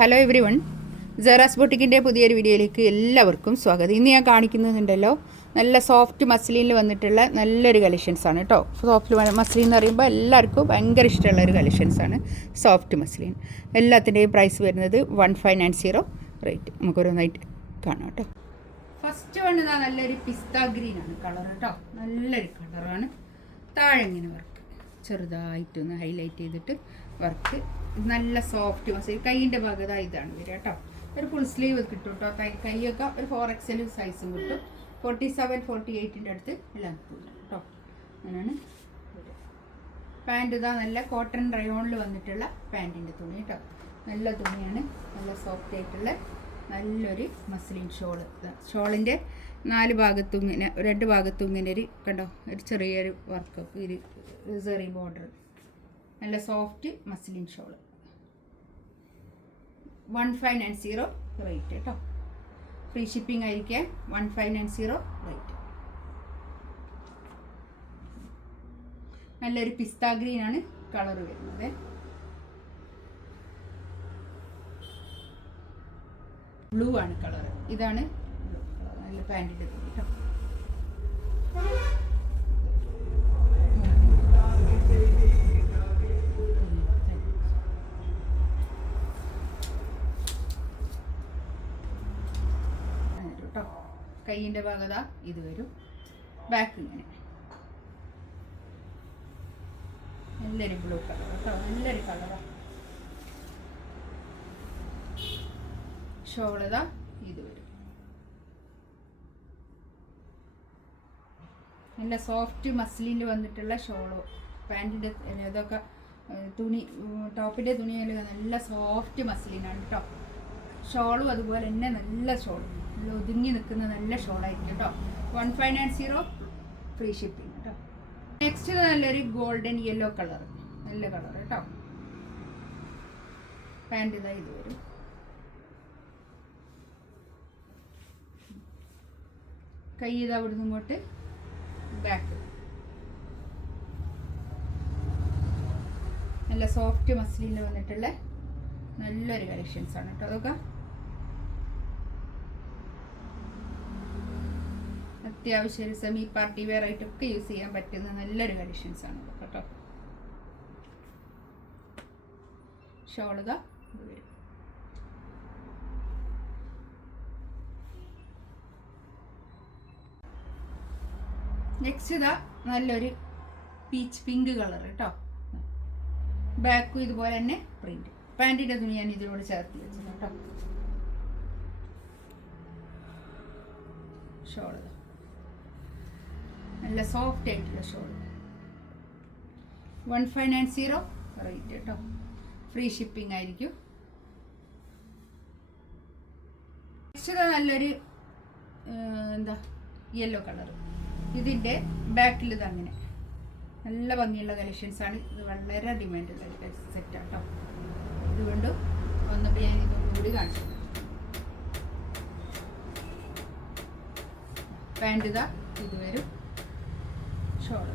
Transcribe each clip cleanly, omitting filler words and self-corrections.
Hello every one, സെറാസ് ബൊട്ടിക്കിൻ്റെ പുതിയൊരു വീഡിയോയിലേക്ക് എല്ലാവർക്കും സ്വാഗതം. ഇന്ന് ഞാൻ കാണിക്കുന്നുണ്ടല്ലോ നല്ല സോഫ്റ്റ് മസ്ലിനിൽ വന്നിട്ടുള്ള നല്ലൊരു കളക്ഷൻസാണ് കേട്ടോ. സോഫ്റ്റ് മസ്ലിൻ എന്ന് പറയുമ്പോൾ എല്ലാവർക്കും ഭയങ്കര ഇഷ്ടമുള്ള ഒരു കളക്ഷൻസാണ് സോഫ്റ്റ് മസ്ലിൻ. എല്ലാത്തിൻ്റെയും പ്രൈസ് വരുന്നത് 1590 റേറ്റ്. നമുക്കൊരോന്നായിട്ട് കാണാം കേട്ടോ. ഫസ്റ്റ് വൺ ഇതാ നല്ലൊരു പിസ്ത ഗ്രീനാണ് കളർ കേട്ടോ. നല്ലൊരു കളറാണ്. താഴെ ഇങ്ങനെ വർക്ക് ചെറുതായിട്ടൊന്ന് ഹൈലൈറ്റ് ചെയ്തിട്ട് വർക്ക് നല്ല സോഫ്റ്റ് മസ്ലിൻ. കൈയിൻ്റെ ഭാഗത ഇതാണ് വരിക കേട്ടോ. ഒരു ഫുൾ സ്ലീവ് കിട്ടും കേട്ടോ. കൈയൊക്കെ ഒരു 4XL സൈസും കിട്ടും. 47, 48 അടുത്ത് എല്ലാം കിട്ടും കേട്ടോ. അങ്ങനെയാണ് പാൻറ്. ഇതാ നല്ല കോട്ടൺ റയോണിൽ വന്നിട്ടുള്ള പാൻറ്റിൻ്റെ തുണി കേട്ടോ. നല്ല തുണിയാണ്, നല്ല സോഫ്റ്റ് ആയിട്ടുള്ള നല്ലൊരു മസ്ലിൻ ഷോള്. ഷോളിൻ്റെ 4 ഭാഗത്തും ഇങ്ങനെ 2 ഭാഗത്തും ഇങ്ങനെ ഒരു കണ്ടോ ഒരു ചെറിയൊരു വർക്ക്, ഒരു ചെറിയ ബോർഡർ. നല്ല സോഫ്റ്റ് മസ്ലിൻ ഷോള്. 1590 റേറ്റ് കേട്ടോ. ഫ്രീ ഷിപ്പിംഗ് ആയിരിക്കാം. 1590 റേറ്റ്. നല്ലൊരു പിസ്ത ഗ്രീൻ ആണ് കളർ വരുന്നത്. ബ്ലൂ ആണ് കളർ. ഇതാണ് ബ്ലൂ കളർ. നല്ല പാൻറ്റിൻ്റെ തുണി കേട്ടോ. കേട്ടോ കൈയിൻ്റെ ഭാഗത ഇത് വരും. ബാക്ക് ഇങ്ങനെ നല്ലൊരു ബ്ലൂ കളർ കേട്ടോ. നല്ലൊരു കളറാണ്. ഷോളത ഇത് വരും. നല്ല സോഫ്റ്റ് മസ്ലിനിൽ വന്നിട്ടുള്ള ഷോളോ പാൻറ്റിൻ്റെ ഇതൊക്കെ തുണി, ടോപ്പിൻ്റെ തുണിയല്ല നല്ല സോഫ്റ്റ് മസ്ലിനാണ് കേട്ടോ. ഷോളും അതുപോലെ തന്നെ നല്ല ഷോൾ, നല്ല ഒതുങ്ങി നിൽക്കുന്ന നല്ല ഷോളായിരിക്കും കേട്ടോ. 1590 ഫ്രീ ഷിപ്പിംഗ് കേട്ടോ. നെക്സ്റ്റ് നല്ലൊരു ഗോൾഡൻ യെല്ലോ കളർ, നല്ല കളർ കേട്ടോ. പാൻറ് ഇതാ ഇത് വരും. കൈ ഇത് അവിടുന്ന് ഇങ്ങോട്ട് ബാക്ക്. നല്ല സോഫ്റ്റ് മസ്ലിനിൽ വന്നിട്ടുള്ള നല്ലൊരു കളക്ഷൻസ് ആണ് കേട്ടോ. അതൊക്കെ അത്യാവശ്യം ഒരു സെമി പാർട്ടി വെയർ ആയിട്ടൊക്കെ യൂസ് ചെയ്യാൻ പറ്റുന്ന നല്ലൊരു കളക്ഷൻസ് ആണ് കേട്ടോ. ഷോളുക വരും. നെക്സ്റ്റ് ഇതാ നല്ലൊരു പീച്ച് പിങ്ക് കളർ കേട്ടോ. ബാക്കും ഇതുപോലെ തന്നെ പ്രിന്റ്. പാൻറ്റിൻ്റെ തുണി ഞാൻ ഇതിനോട് ചേർത്ത് വെച്ചത് കേട്ടോ. ഷോള് നല്ല സോഫ്റ്റ് ആയിട്ടുള്ള ഷോള്. 1590 റേറ്റ് കേട്ടോ. ഫ്രീ ഷിപ്പിംഗ് ആയിരിക്കും. നെക്സ്റ്റ് നല്ലൊരു എന്താ യെല്ലോ കളർ. ഇതിൻ്റെ ബാക്കിൽ ഇത് അങ്ങനെ നല്ല ഭംഗിയുള്ള കളക്ഷൻസ് ആണ്. ഇത് വളരെ ഡിമാൻഡുള്ള സെറ്റാണ് കേട്ടോ. ഇതുകൊണ്ട് വന്നപ്പോൾ ഞാൻ ഇതൊന്നുകൂടി കാണിച്ചു. പാൻറ് ഇതാ ഇത് വരും. ഷോൾ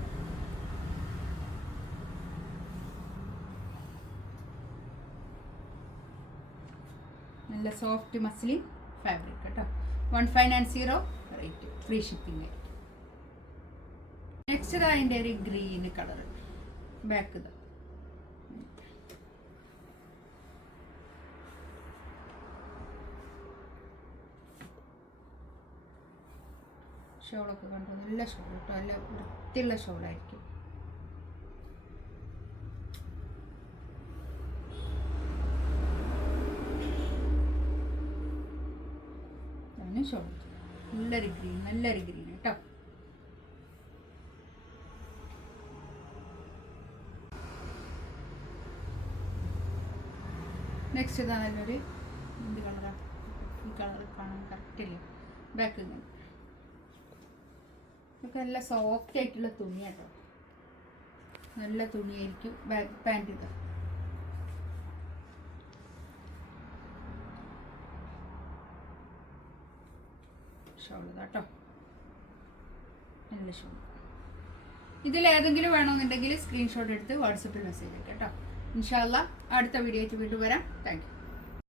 നല്ല സോഫ്റ്റ് മസ്ലിൻ ഫാബ്രിക് കേട്ടോ. 1590 റേറ്റ്. ഫ്രീ ഷിപ്പിംഗ് ആയിട്ട്. നെക്സ്റ്റ് അതിൻ്റെ ഒരു ഗ്രീൻ കളർ. ബാക്ക് ഇതാ ഷോളൊക്കെ കണ്ടോ. നല്ല ഷോൾ കേട്ടോ. നല്ല വൃത്തിയുള്ള ഷോളായിരിക്കും. അതാണ് ഷോൾ. നല്ലൊരു ഗ്രീൻ കേട്ടോ. നെക്സ്റ്റ് ഇതാ നല്ലൊരു എന്ത് കളറാണ്. ഈ കളർ കാണാൻ കറക്റ്റില്ല. ബാക്ക് ഇങ്ങനെ ഇതൊക്കെ നല്ല സോഫ്റ്റ് ആയിട്ടുള്ള തുണിയാട്ടോ. നല്ല തുണിയായിരിക്കും. ബാക്ക് പാൻറ് ഇതാ ഷോൾ ഇതാട്ടോ. നല്ല ഷോൾ. ഇതിലേതെങ്കിലും വേണമെന്നുണ്ടെങ്കിൽ സ്ക്രീൻഷോട്ട് എടുത്ത് വാട്സപ്പിൽ മെസ്സേജ് അയക്കാം കേട്ടോ. ഇൻഷാ അല്ലാഹ് അടുത്ത വീഡിയോ ആയിട്ട് വീണ്ടും വരാം. Thank you.